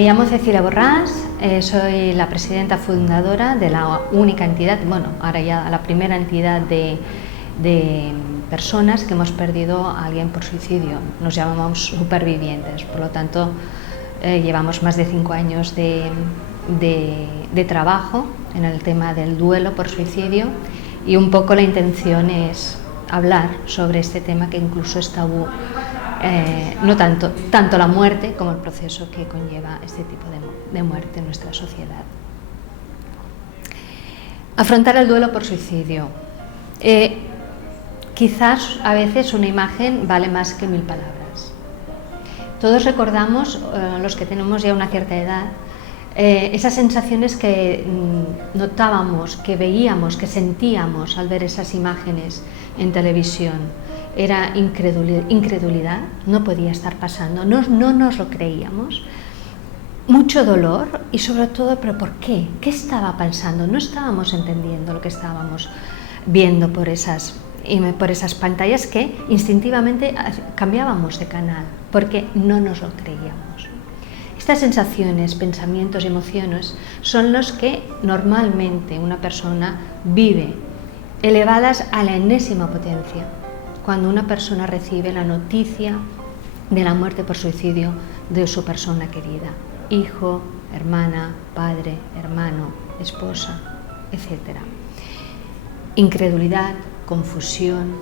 Me llamo Cecilia Borràs, soy la presidenta fundadora de la única entidad, bueno, ahora ya la primera entidad de personas que hemos perdido a alguien por suicidio. Nos llamamos supervivientes, por lo tanto llevamos más de 5 años de trabajo en el tema del duelo por suicidio y un poco la intención es hablar sobre este tema que incluso es tabú. No tanto la muerte como el proceso que conlleva este tipo de muerte en nuestra sociedad. Afrontar el duelo por suicidio. Quizás a veces una imagen vale más que 1000 palabras. Todos recordamos, los que tenemos ya una cierta edad, esas sensaciones que notábamos, que veíamos, que sentíamos al ver esas imágenes en televisión. Era incredulidad, no podía estar pasando, no nos lo creíamos, mucho dolor y sobre todo, ¿pero por qué? ¿Qué estaba pasando? No estábamos entendiendo lo que estábamos viendo por esas pantallas que instintivamente cambiábamos de canal porque no nos lo creíamos. Estas sensaciones, pensamientos y emociones son los que normalmente una persona vive, elevadas a la enésima potencia. Cuando una persona recibe la noticia de la muerte por suicidio de su persona querida, hijo, hermana, padre, hermano, esposa, etc. Incredulidad, confusión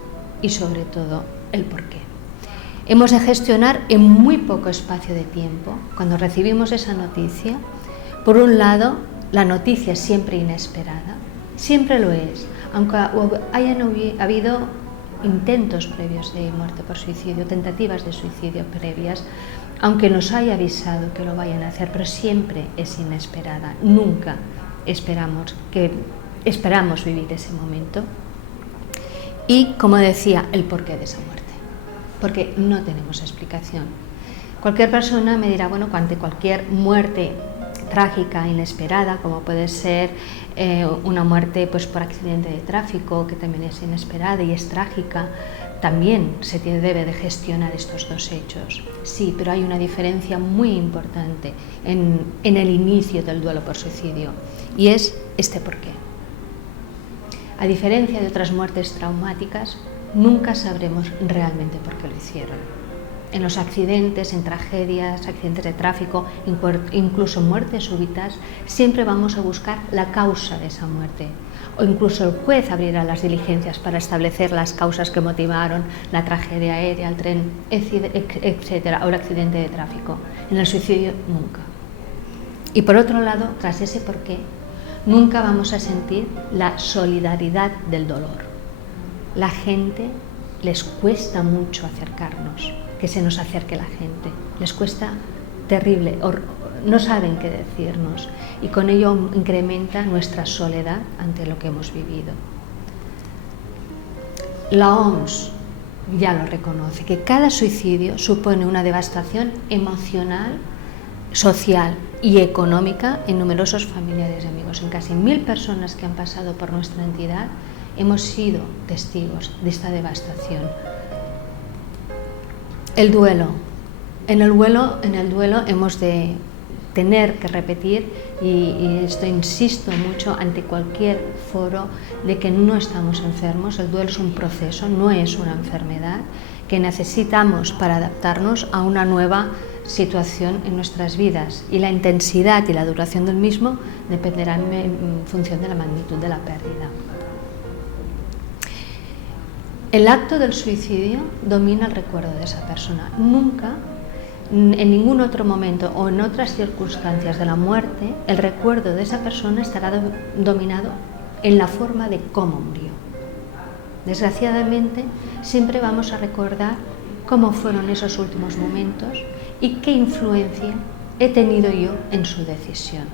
y sobre todo el porqué. Hemos de gestionar en muy poco espacio de tiempo, cuando recibimos esa noticia, por un lado, la noticia es siempre inesperada, siempre lo es, aunque hayan habido intentos previos de muerte por suicidio, tentativas de suicidio previas, aunque nos haya avisado que lo vayan a hacer, pero siempre es inesperada, nunca esperamos vivir ese momento. Y, como decía, el porqué de esa muerte, porque no tenemos explicación. Cualquier persona me dirá, bueno, ante cualquier muerte trágica, inesperada, como puede ser una muerte pues, por accidente de tráfico, que también es inesperada y es trágica, también se debe de gestionar estos dos hechos. Sí, pero hay una diferencia muy importante en el inicio del duelo por suicidio, y es este porqué. A diferencia de otras muertes traumáticas, nunca sabremos realmente por qué lo hicieron. En los accidentes, en tragedias, accidentes de tráfico, incluso muertes súbitas, siempre vamos a buscar la causa de esa muerte. O incluso el juez abrirá las diligencias para establecer las causas que motivaron la tragedia aérea, el tren, etc., o el accidente de tráfico. En el suicidio, nunca. Y por otro lado, tras ese porqué, nunca vamos a sentir la solidaridad del dolor. La gente les cuesta mucho acercarnos, que se nos acerque la gente, les cuesta terrible, no saben qué decirnos y con ello incrementa nuestra soledad ante lo que hemos vivido. La OMS ya lo reconoce, que cada suicidio supone una devastación emocional, social y económica en numerosos familiares y amigos. En casi 1000 personas que han pasado por nuestra entidad hemos sido testigos de esta devastación. El duelo. En el duelo hemos de tener que repetir, y esto insisto mucho ante cualquier foro, de que no estamos enfermos. El duelo es un proceso, no es una enfermedad, que necesitamos para adaptarnos a una nueva situación en nuestras vidas, y la intensidad y la duración del mismo dependerán en función de la magnitud de la pérdida. El acto del suicidio domina el recuerdo de esa persona. Nunca, en ningún otro momento o en otras circunstancias de la muerte, el recuerdo de esa persona estará dominado en la forma de cómo murió. Desgraciadamente, siempre vamos a recordar cómo fueron esos últimos momentos y qué influencia he tenido yo en su decisión.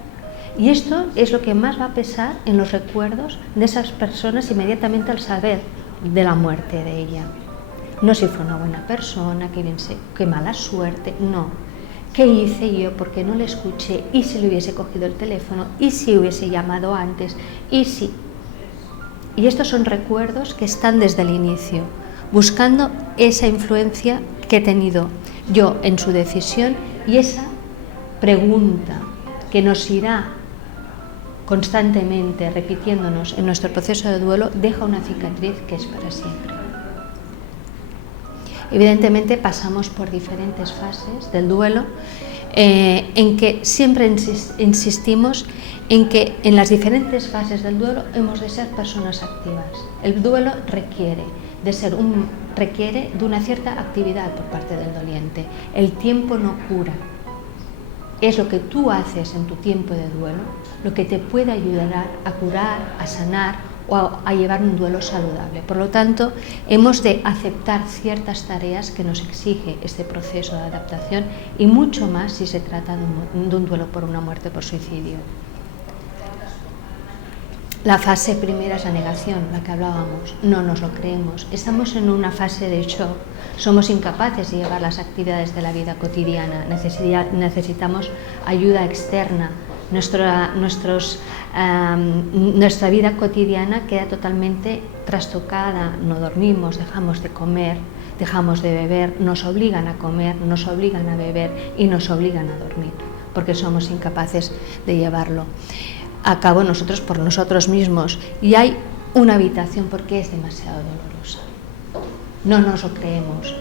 Y esto es lo que más va a pesar en los recuerdos de esas personas inmediatamente al saber de la muerte de ella. No si fue una buena persona, qué mala suerte, no. ¿Qué hice yo? ¿Por qué no le escuché? ¿Y si le hubiese cogido el teléfono? ¿Y si hubiese llamado antes? ¿Y si? Y estos son recuerdos que están desde el inicio, buscando esa influencia que he tenido yo en su decisión y esa pregunta que nos irá constantemente repitiéndonos en nuestro proceso de duelo deja una cicatriz que es para siempre. Evidentemente pasamos por diferentes fases del duelo en que siempre insistimos en que en las diferentes fases del duelo hemos de ser personas activas. El duelo requiere de una cierta actividad por parte del doliente. El tiempo no cura. Es lo que tú haces en tu tiempo de duelo lo que te puede ayudar a curar, a sanar o a llevar un duelo saludable. Por lo tanto, hemos de aceptar ciertas tareas que nos exige este proceso de adaptación y mucho más si se trata de un duelo por una muerte por suicidio. La fase primera es la negación, la que hablábamos. No nos lo creemos. Estamos en una fase de shock. Somos incapaces de llevar las actividades de la vida cotidiana. Necesitamos ayuda externa. Nuestra vida cotidiana queda totalmente trastocada. No dormimos, dejamos de comer, dejamos de beber. Nos obligan a comer, nos obligan a beber y nos obligan a dormir, porque somos incapaces de llevarlo a cabo nosotros por nosotros mismos. Y hay una habitación porque es demasiado dolorosa. No nos lo creemos.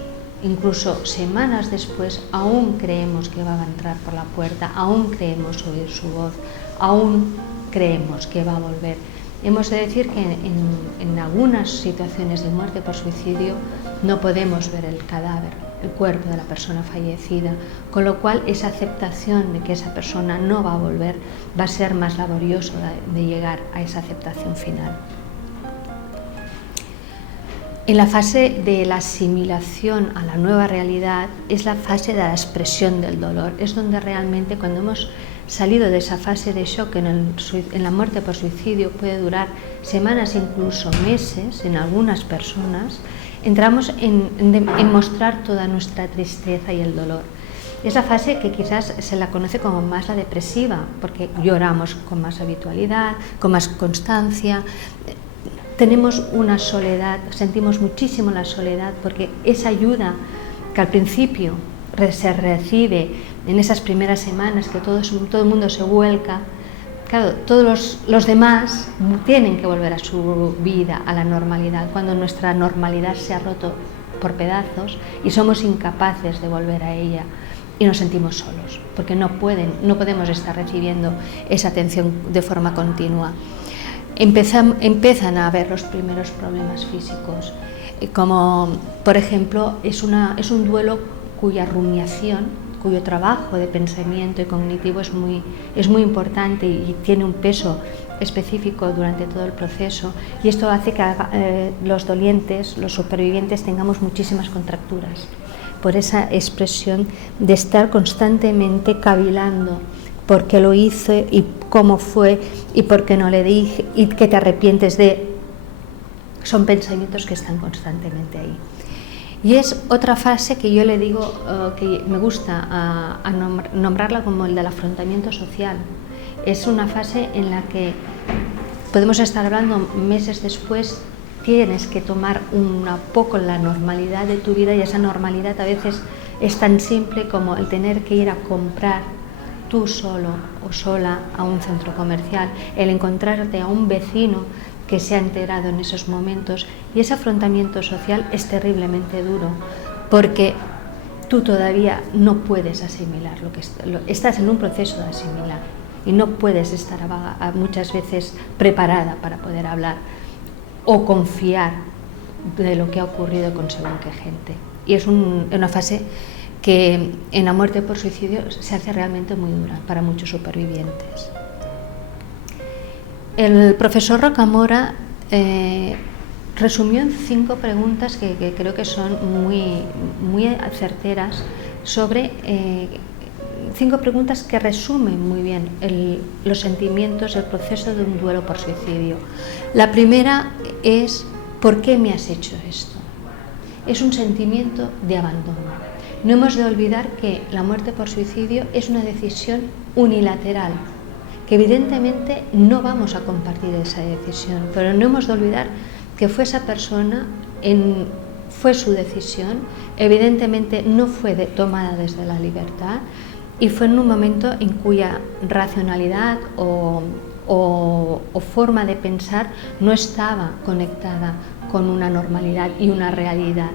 Incluso semanas después aún creemos que va a entrar por la puerta, aún creemos oír su voz, aún creemos que va a volver. Hemos de decir que en algunas situaciones de muerte por suicidio no podemos ver el cadáver, el cuerpo de la persona fallecida, con lo cual esa aceptación de que esa persona no va a volver va a ser más laborioso de llegar a esa aceptación final. En la fase de la asimilación a la nueva realidad es la fase de la expresión del dolor. Es donde realmente cuando hemos salido de esa fase de shock en la muerte por suicidio puede durar semanas, incluso meses en algunas personas, entramos en mostrar toda nuestra tristeza y el dolor. Es la fase que quizás se la conoce como más la depresiva, porque lloramos con más habitualidad, con más constancia. Tenemos una soledad, sentimos muchísimo la soledad, porque esa ayuda que al principio se recibe en esas primeras semanas, que todo el mundo se vuelca, claro, todos los demás tienen que volver a su vida, a la normalidad, cuando nuestra normalidad se ha roto por pedazos y somos incapaces de volver a ella y nos sentimos solos, porque no podemos estar recibiendo esa atención de forma continua. Empiezan a haber los primeros problemas físicos, como por ejemplo es un duelo cuya rumiación, cuyo trabajo de pensamiento y cognitivo es muy importante y tiene un peso específico durante todo el proceso, y esto hace que los dolientes, los supervivientes, tengamos muchísimas contracturas por esa expresión de estar constantemente cavilando por qué lo hice y cómo fue y por qué no le dije y que te arrepientes de. Son pensamientos que están constantemente ahí. Y es otra fase que yo le digo que me gusta nombrarla como el del afrontamiento social. Es una fase en la que podemos estar hablando meses después, tienes que tomar un poco la normalidad de tu vida, y esa normalidad a veces es tan simple como el tener que ir a comprar tú solo o sola a un centro comercial, el encontrarte a un vecino que se ha enterado en esos momentos, y ese afrontamiento social es terriblemente duro porque tú todavía no puedes asimilar estás en un proceso de asimilar y no puedes estar muchas veces preparada para poder hablar o confiar de lo que ha ocurrido con según qué gente, y es una fase que en la muerte por suicidio se hace realmente muy dura para muchos supervivientes. El profesor Rocamora resumió en 5 preguntas que creo que son muy certeras sobre 5 preguntas que resumen muy bien los sentimientos, el proceso de un duelo por suicidio. La primera es: ¿por qué me has hecho esto? Es un sentimiento de abandono. No hemos de olvidar que la muerte por suicidio es una decisión unilateral, que evidentemente no vamos a compartir esa decisión, pero no hemos de olvidar que fue esa persona, fue su decisión, evidentemente no fue tomada desde la libertad, y fue en un momento en cuya racionalidad o forma de pensar no estaba conectada con una normalidad y una realidad.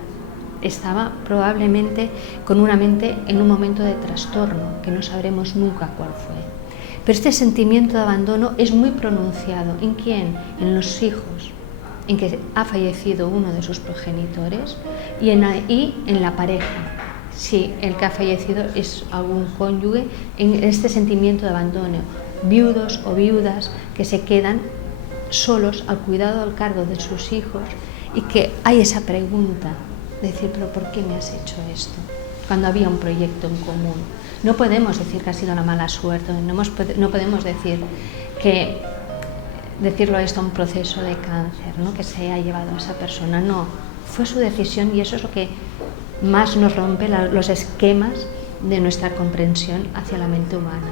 Estaba probablemente con una mente en un momento de trastorno, que no sabremos nunca cuál fue. Pero este sentimiento de abandono es muy pronunciado. ¿En quién? En los hijos, en que ha fallecido uno de sus progenitores y en la pareja. Si el que ha fallecido es algún cónyuge, en este sentimiento de abandono, viudos o viudas que se quedan solos al cuidado, al cargo de sus hijos, y que hay esa pregunta de decir, pero ¿por qué me has hecho esto? Cuando había un proyecto en común. No podemos decir que ha sido una mala suerte, no podemos decir que decirlo esto un proceso de cáncer, ¿no? Que se ha llevado a esa persona. No, fue su decisión, y eso es lo que más nos rompe los esquemas de nuestra comprensión hacia la mente humana.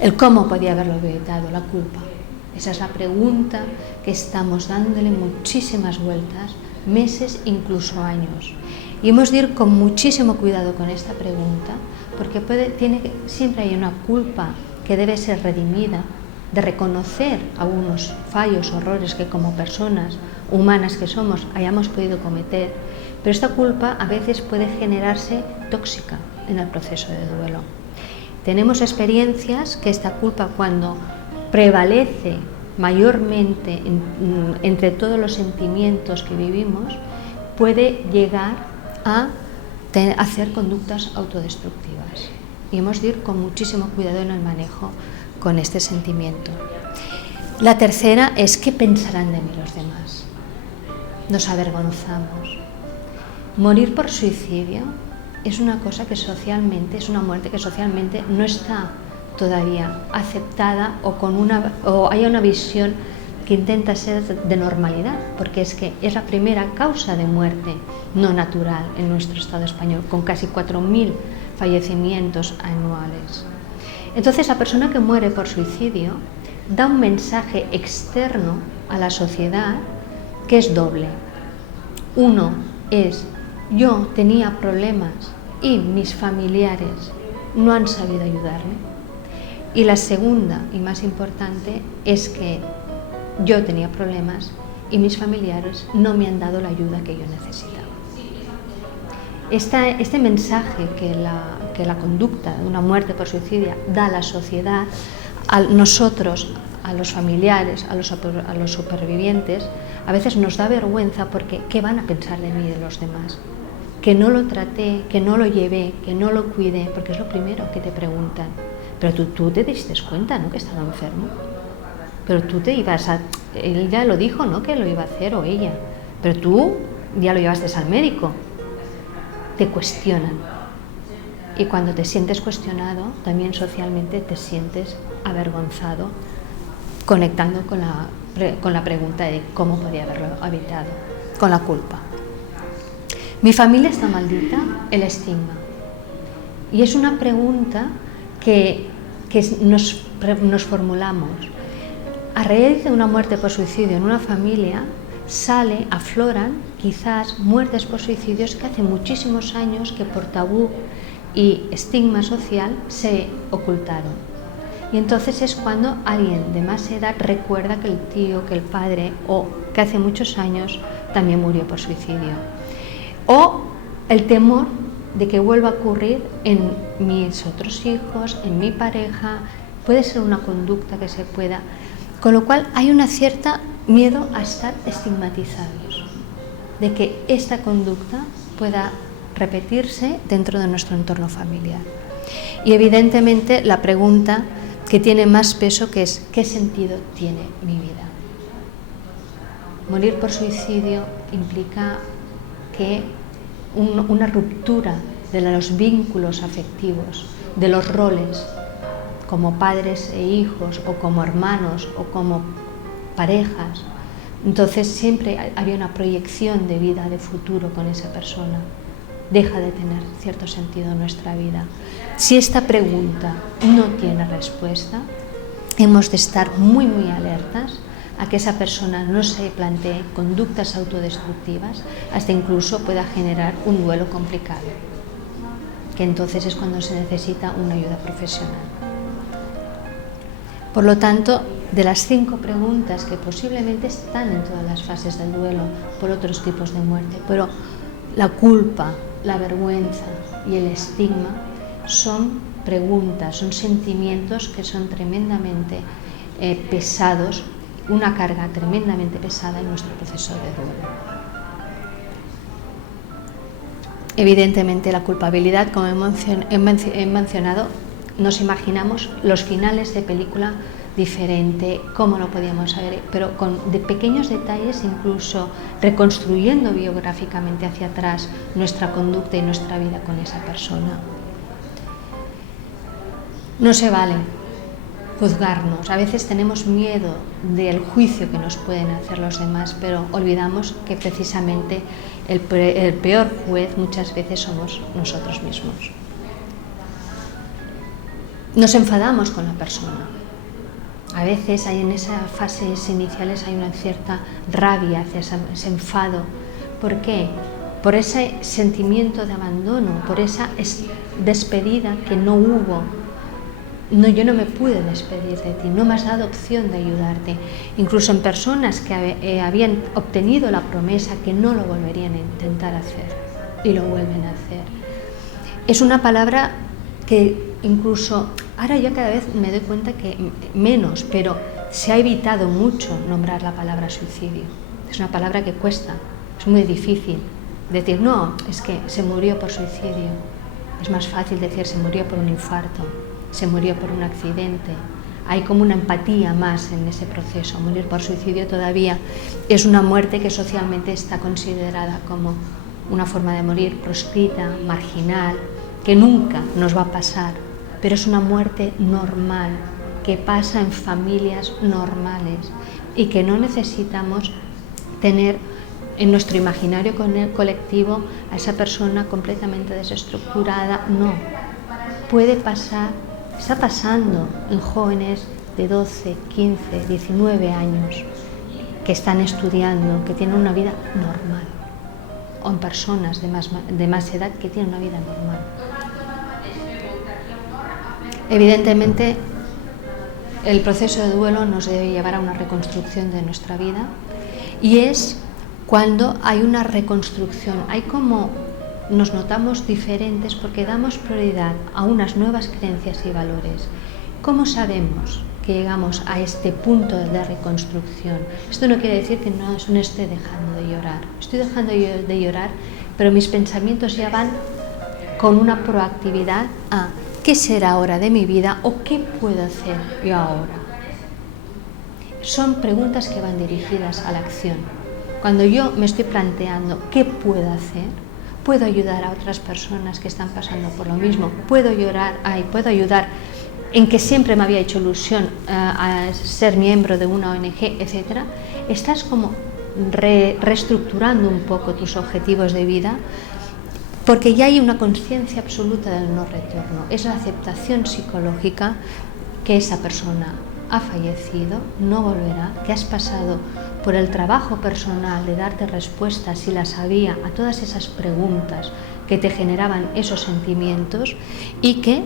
El cómo podía haberlo evitado, la culpa. Esa es la pregunta que estamos dándole muchísimas vueltas, meses, incluso años. Y hemos de ir con muchísimo cuidado con esta pregunta, porque siempre hay una culpa que debe ser redimida, de reconocer algunos fallos, errores que como personas humanas que somos hayamos podido cometer, pero esta culpa a veces puede generarse tóxica en el proceso de duelo. Tenemos experiencias que esta culpa, cuando prevalece mayormente entre todos los sentimientos que vivimos, puede llegar a hacer conductas autodestructivas. Y hemos de ir con muchísimo cuidado en el manejo con este sentimiento. La tercera es: ¿qué pensarán de mí los demás? Nos avergonzamos. Morir por suicidio es una cosa que socialmente, es una muerte que socialmente no está todavía aceptada, o hay una visión que intenta ser de normalidad, porque es que es la primera causa de muerte no natural en nuestro Estado español, con casi 4.000 fallecimientos anuales. Entonces, la persona que muere por suicidio da un mensaje externo a la sociedad que es doble. Uno es: yo tenía problemas y mis familiares no han sabido ayudarme. Y la segunda y más importante es que yo tenía problemas y mis familiares no me han dado la ayuda que yo necesitaba. Este mensaje que la conducta de una muerte por suicidio da a la sociedad, a nosotros, a los familiares, a los supervivientes, a veces nos da vergüenza, porque ¿qué van a pensar de mí y de los demás? Que no lo traté, que no lo llevé, que no lo cuidé, porque es lo primero que te preguntan. Pero tú te diste cuenta, ¿no?, que estaba enfermo. Pero tú él ya lo dijo, ¿no?, que lo iba a hacer, o ella. Pero tú ya lo llevaste al médico. Te cuestionan. Y cuando te sientes cuestionado, también socialmente te sientes avergonzado, conectando con la pregunta de cómo podía haberlo evitado, con la culpa. ¿Mi familia está maldita? El estigma. Y es una pregunta que nos formulamos. A raíz de una muerte por suicidio en una familia, afloran quizás muertes por suicidios que hace muchísimos años que por tabú y estigma social se ocultaron. Y entonces es cuando alguien de más edad recuerda que el tío, que el padre, o que hace muchos años también murió por suicidio. O el temor de que vuelva a ocurrir en mis otros hijos, en mi pareja. Puede ser una conducta que se pueda. Con lo cual hay una cierta miedo a estar estigmatizados, de que esta conducta pueda repetirse dentro de nuestro entorno familiar. Y evidentemente la pregunta que tiene más peso, que es: ¿qué sentido tiene mi vida? Morir por suicidio implica que una ruptura de los vínculos afectivos, de los roles como padres e hijos, o como hermanos, o como parejas. Entonces siempre había una proyección de vida, de futuro con esa persona. Deja de tener cierto sentido en nuestra vida. Si esta pregunta no tiene respuesta, hemos de estar muy, muy alertas a que esa persona no se plantee conductas autodestructivas, hasta incluso pueda generar un duelo complicado. que entonces es cuando se necesita una ayuda profesional. Por lo tanto, de las 5 preguntas que posiblemente están en todas las fases del duelo por otros tipos de muerte, pero la culpa, la vergüenza y el estigma son preguntas, son sentimientos que son tremendamente pesados, una carga tremendamente pesada en nuestro proceso de duelo. Evidentemente la culpabilidad, como he mencionado, nos imaginamos los finales de película diferente, cómo lo podíamos saber, pero de pequeños detalles, incluso reconstruyendo biográficamente hacia atrás nuestra conducta y nuestra vida con esa persona. No se vale juzgarnos. A veces tenemos miedo del juicio que nos pueden hacer los demás, pero olvidamos que precisamente el peor juez muchas veces somos nosotros mismos. Nos enfadamos con la persona. A veces en esas fases iniciales hay una cierta rabia hacia ese enfado. ¿Por qué? Por ese sentimiento de abandono, por esa despedida que no hubo. No, yo no me pude despedir de ti, no me has dado opción de ayudarte. Incluso en personas que habían obtenido la promesa que no lo volverían a intentar hacer y lo vuelven a hacer. Es una palabra que incluso ahora ya cada vez me doy cuenta que menos, pero se ha evitado mucho nombrar la palabra suicidio. Es una palabra que cuesta, es muy difícil decir, no, es que se murió por suicidio. Es más fácil decir se murió por un infarto, se murió por un accidente. Hay como una empatía más en ese proceso. Morir por suicidio todavía es una muerte que socialmente está considerada como una forma de morir proscrita, marginal, que nunca nos va a pasar, pero es una muerte normal, que pasa en familias normales y que no necesitamos tener en nuestro imaginario colectivo a esa persona completamente desestructurada. No, puede pasar, está pasando en jóvenes de 12, 15, 19 años que están estudiando, que tienen una vida normal, o en personas de más edad que tienen una vida normal. Evidentemente, el proceso de duelo nos debe llevar a una reconstrucción de nuestra vida, y es cuando hay una reconstrucción, hay como nos notamos diferentes porque damos prioridad a unas nuevas creencias y valores. ¿Cómo sabemos que llegamos a este punto de reconstrucción? Esto no quiere decir que no esté dejando de llorar. Estoy dejando de llorar, pero mis pensamientos ya van con una proactividad a ¿qué será ahora de mi vida o qué puedo hacer yo ahora? Son preguntas que van dirigidas a la acción. Cuando yo me estoy planteando qué puedo hacer, puedo ayudar a otras personas que están pasando por lo mismo, puedo ayudar en que siempre me había hecho ilusión a ser miembro de una ONG, etc. Estás como reestructurando un poco tus objetivos de vida, porque ya hay una conciencia absoluta del no retorno. Es la aceptación psicológica que esa persona ha fallecido, no volverá, que has pasado por el trabajo personal de darte respuestas, si las había, a todas esas preguntas que te generaban esos sentimientos, y que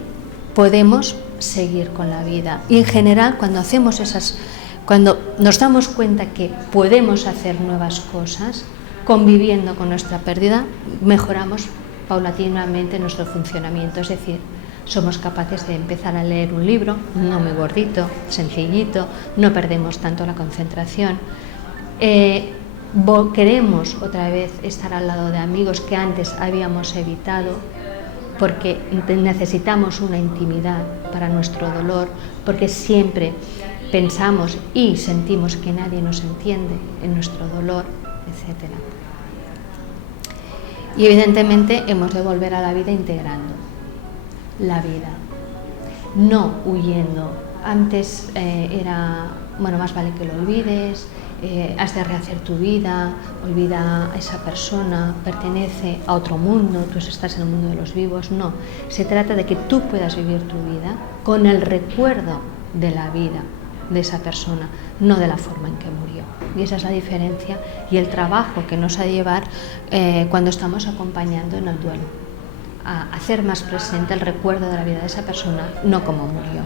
podemos seguir con la vida. Y en general, cuando nos damos cuenta que podemos hacer nuevas cosas, conviviendo con nuestra pérdida, mejoramos paulatinamente nuestro funcionamiento. Es decir, somos capaces de empezar a leer un libro, no muy gordito, sencillito, no perdemos tanto la concentración. Queremos otra vez estar al lado de amigos que antes habíamos evitado, porque necesitamos una intimidad para nuestro dolor, porque siempre pensamos y sentimos que nadie nos entiende en nuestro dolor, etc. Y evidentemente hemos de volver a la vida integrando la vida, no huyendo. Antes era, bueno, más vale que lo olvides, has de rehacer tu vida, olvida a esa persona, pertenece a otro mundo, tú estás en el mundo de los vivos. No, se trata de que tú puedas vivir tu vida con el recuerdo de la vida de esa persona, no de la forma en que murió. Y esa es la diferencia y el trabajo que nos ha de llevar cuando estamos acompañando en el duelo a hacer más presente el recuerdo de la vida de esa persona, no cómo murió.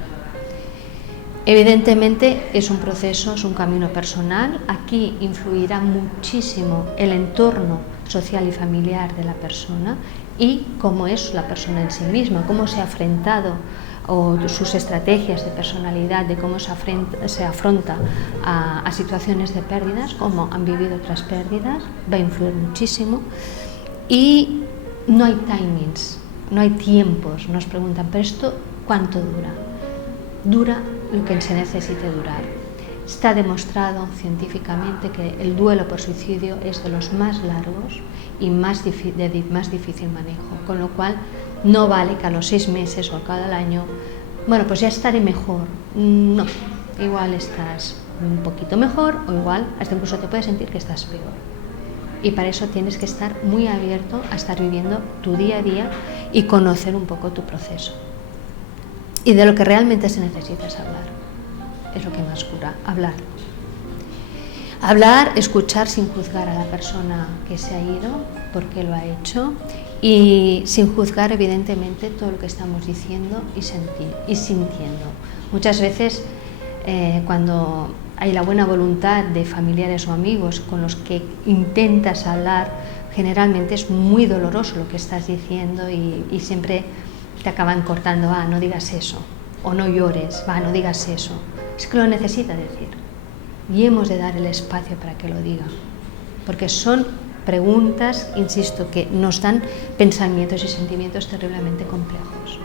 Evidentemente es un proceso, es un camino personal. Aquí influirá muchísimo el entorno social y familiar de la persona y cómo es la persona en sí misma, cómo se ha afrontado o sus estrategias de personalidad, de cómo se afronta a situaciones de pérdidas, cómo han vivido otras pérdidas, va a influir muchísimo. Y no hay timings, no hay tiempos. Nos preguntan, ¿pero esto cuánto dura? Dura lo que se necesite durar. Está demostrado científicamente que el duelo por suicidio es de los más largos y de más difícil manejo, con lo cual no vale que a los 6 meses o a cada año, bueno, pues ya estaré mejor. No, igual estás un poquito mejor o igual hasta incluso te puedes sentir que estás peor. Y para eso tienes que estar muy abierto a estar viviendo tu día a día y conocer un poco tu proceso. Y de lo que realmente se necesita es hablar. Es lo que más cura, hablar. Hablar, escuchar sin juzgar a la persona que se ha ido, por qué lo ha hecho, y sin juzgar evidentemente todo lo que estamos diciendo y sintiendo. Muchas veces cuando hay la buena voluntad de familiares o amigos con los que intentas hablar, generalmente es muy doloroso lo que estás diciendo y siempre te acaban cortando, no digas eso, o no llores, no digas eso. Es que lo necesita decir y hemos de dar el espacio para que lo diga, porque son preguntas, insisto, que nos dan pensamientos y sentimientos terriblemente complejos.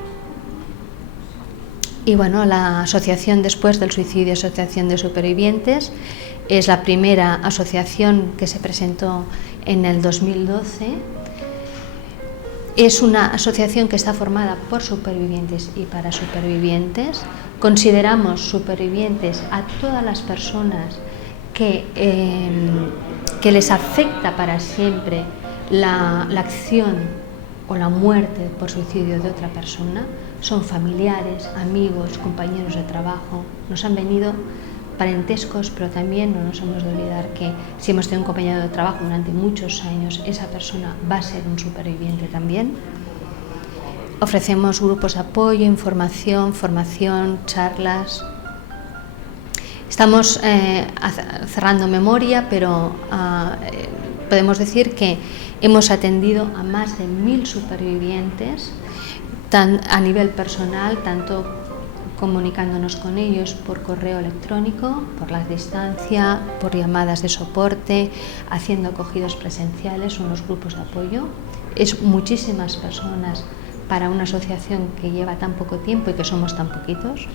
Y bueno, la asociación después del suicidio, Asociación de Supervivientes, es la primera asociación que se presentó en el 2012. Es una asociación que está formada por supervivientes y para supervivientes. Consideramos supervivientes a todas las personas que les afecta para siempre la acción o la muerte por suicidio de otra persona. Son familiares, amigos, compañeros de trabajo. Nos han venido parentescos, pero también no nos hemos de olvidar que si hemos tenido un compañero de trabajo durante muchos años, esa persona va a ser un superviviente también. Ofrecemos grupos de apoyo, información, formación, charlas. Estamos cerrando memoria, pero podemos decir que hemos atendido a más de 1000 supervivientes a nivel personal, tanto comunicándonos con ellos por correo electrónico, por la distancia, por llamadas de soporte, haciendo acogidos presenciales, unos grupos de apoyo. Es muchísimas personas para una asociación que lleva tan poco tiempo y que somos tan poquitos.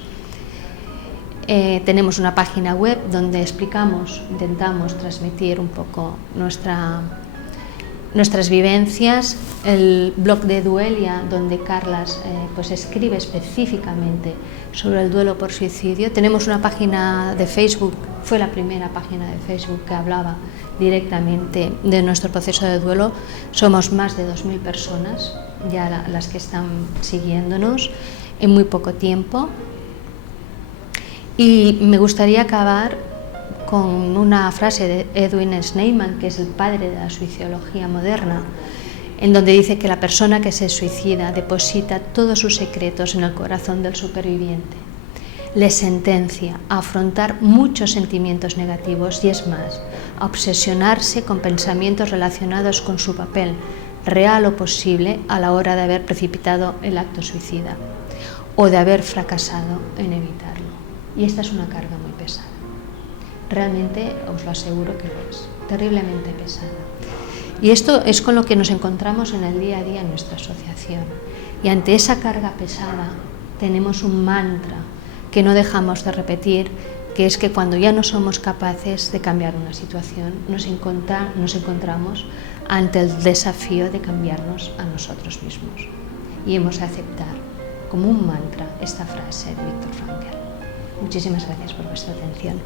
Tenemos una página web donde intentamos transmitir un poco nuestras vivencias, el blog de Duelia, donde Carlas pues escribe específicamente sobre el duelo por suicidio. Tenemos una página de Facebook, fue la primera página de Facebook que hablaba directamente de nuestro proceso de duelo. Somos más de 2000 personas ya las que están siguiéndonos en muy poco tiempo. Y me gustaría acabar con una frase de Edwin Sneyman, que es el padre de la suicidología moderna, en donde dice que la persona que se suicida deposita todos sus secretos en el corazón del superviviente. Le sentencia a afrontar muchos sentimientos negativos y, es más, a obsesionarse con pensamientos relacionados con su papel, real o posible, a la hora de haber precipitado el acto suicida o de haber fracasado en evitarlo. Y esta es una carga muy pesada. Realmente os lo aseguro que lo es, terriblemente pesada. Y esto es con lo que nos encontramos en el día a día en nuestra asociación. Y ante esa carga pesada tenemos un mantra que no dejamos de repetir, que es que cuando ya no somos capaces de cambiar una situación, nos encontramos ante el desafío de cambiarnos a nosotros mismos. Y hemos de aceptar como un mantra esta frase de Viktor Frankl. Muchísimas gracias por vuestra atención.